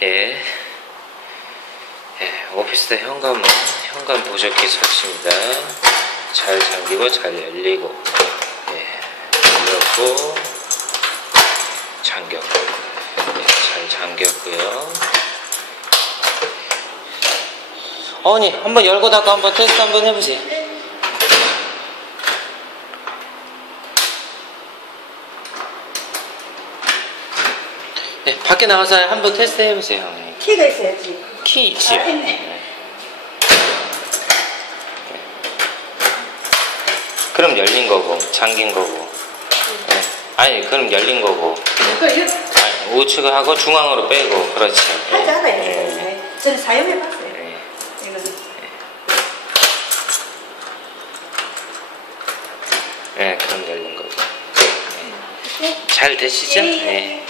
예. 예, 오피스텔 현관문, 현관 보조기 설치입니다. 잘 잠기고 잘 열리고, 예, 열렸고, 잠겼고, 예, 잘 잠겼고요. 어머니, 한번 열고 닫고 한번 테스트 한번 해보세요. 네, 밖에 나가서 한번 테스트 해보세요. 키가 있어야지. 키 있지요? 아. 네. 그럼 열린 거고, 잠긴 거고. 네. 아니, 그럼 열린 거고. 아니, 우측을 하고 중앙으로 빼고, 그렇지. 않아요. 네. 네. 저는 사용해봤어요. 네. 네, 그럼 열린 거고. 네. 잘 되시죠? 예, 예. 네.